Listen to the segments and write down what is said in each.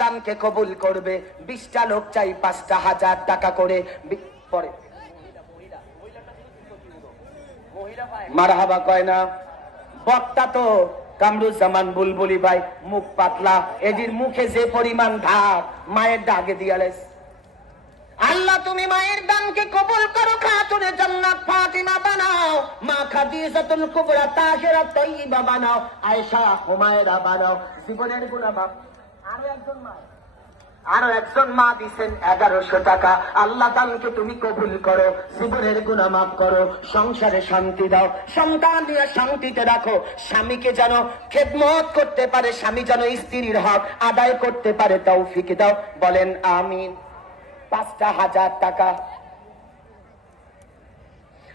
দানকে কবুল করবে বিশটা লোক চাই পাঁচটা হাজার টাকা করে পরে মারহাবা কয় না বক্তা তো কামরুজ্জামান বুলবুলি ভাই মুখ পাতলা এদির মুখে যে পরিমাণ ধার মায়ের ডাকে দিয়ালেস আল্লাহ তুমি মায়ের দানকে কবুল করো খাতুনে জান্নাত ফাতিমা বানাও মা খাদিজাতুল কুবরা তাহেরা তয়্যিবা বানাও আয়েশা হুমায়রা বানাও জীবনের গুনাহ আরও একজন মা। দিছেন এগারোশো টাকা। আল্লাহ দানকে তুমি কবুল করো, জীবনের গুণা মাফ করো, সংসারে শান্তি দাও। সন্তান নিয়ে শান্তিতে রাখো। স্বামীকে যেন খেদমত করতে পারে, স্বামী যেন স্ত্রীর হক আদায় করতে পারে তাও ফিকে দাও। বলেন আমিন। পাঁচটা হাজার টাকা।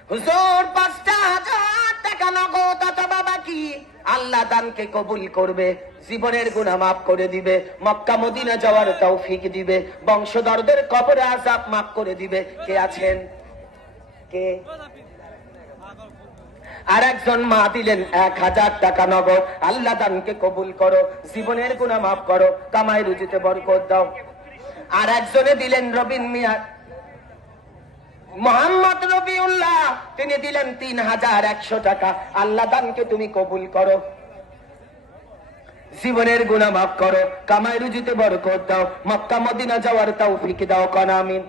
হুজুর, পাঁচটা হাজার টাকা নগদ অথবা বাকি আল্লাহ দানকে কবুল করবে, জীবনের গুণা মাফ করে দিবে, মক্কা মদিনা যাওয়ার তৌফিক দিবে, বংশধরদের কবরে আজাব মাফ করে দিবে। কে আছেন? কে? আর একজন মা দিলেন এক হাজার টাকা নগদ। আল্লাহ দানকে কবুল করো, জীবনের গুণা মাফ করো, কামাই রুজিতে বরকত দাও। আর একজনে দিলেন রবিন মিয়া মোহাম্মদ রবিউল্লাহ, তিনি দিলেন তিন হাজার একশো টাকা। আল্লাহ দানকে তুমি কবুল করো। জীবনের গুণা মাফ করো। কামাই রুজিতে বরকত দাও। মক্কা, মদিনা যাওয়ার তাও ফিকে দাও, কন আমিন।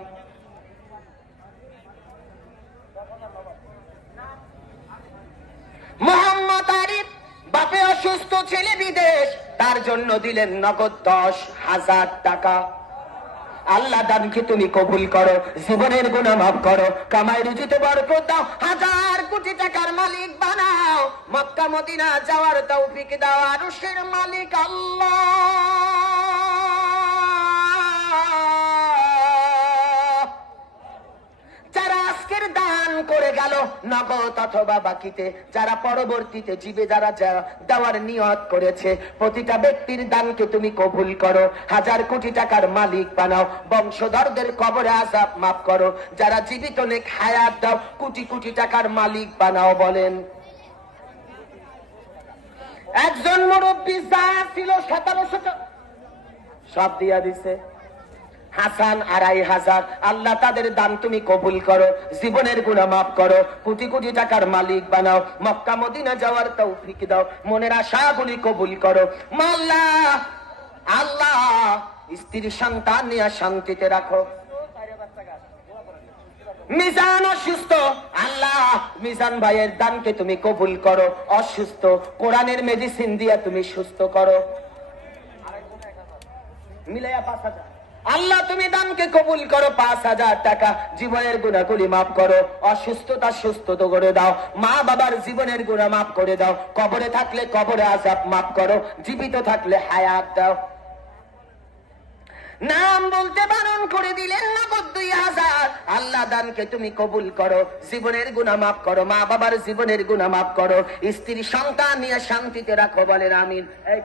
মোহাম্মদ আরিফ, বাপে অসুস্থ, ছেলে বিদেশ, তার জন্য দিলেন নগদ দশ হাজার টাকা। আল্লাহ দানকে তুমি কবুল করো, জীবনের গুণা মাফ করো, কামাই রুজিতে বরকত দাও, হাজার কোটি টাকার মালিক বানাও, মক্কা, মদিনা যাওয়ার তৌফিক দাও, আরশের মালিক আল্লাহ। করে গেল নগদ অথবা বাকিতে। যারা পরবর্তীতে জীবে যারা দেওয়ার নিয়ত করেছে, প্রতিটা ব্যক্তির দানকে তুমি কবুল করো। হাজার কোটি টাকার মালিক বানাও। বংশধরদের কবরে আজাব মাফ করো। যারা জীবিত নেক হায়াত দাও, কোটি কোটি টাকার মালিক বানাও বলেন। একজন মুরব্বী যা ছিল, সতেরোশো সব দিয়া দিছে। হাসান আড়াই হাজার। আল্লাহ তাদের দান তুমি কবুল করো, জীবনের গুণা মাফ করো, কোটি কোটি টাকার মালিক বানাও, মক্কা, মদিনা যাওয়ার তৌফিক দাও, মনের আশাগুলি কবুল করো। মাল্লা আল্লাহ স্ত্রী সন্তান নিয়ে শান্তিতে রাখো। মিজান অসুস্থ। আল্লাহ, মিজান ভাইয়ের দানকে তুমি কবুল করো, অসুস্থ। কোরআনের মেডিসিন দিয়ে তুমি সুস্থ করো। মিলাইয়া পাঁচ হাজার। আল্লাহ, তুমি দানকে কবুল করো, পাঁচ হাজার টাকা। জীবনের গুণাগুলি মাফ করো, অসুস্থতা সুস্থ করে দাও। মা বাবার জীবনের গুণা মাফ করে দাও। কবরে থাকলে কবরে আজাব মাফ করো, জীবিত থাকলে হায়াত দাও। নাম বলতে বারণ করে দিলেন নগদ দুই হাজার। আল্লাহ, দানকে তুমি কবুল করো, জীবনের গুণা মাফ করো, মা বাবার জীবনের গুণা মাফ করো। স্ত্রী সন্তান নিয়ে শান্তিতে রাখো, বলেন আমিন। এই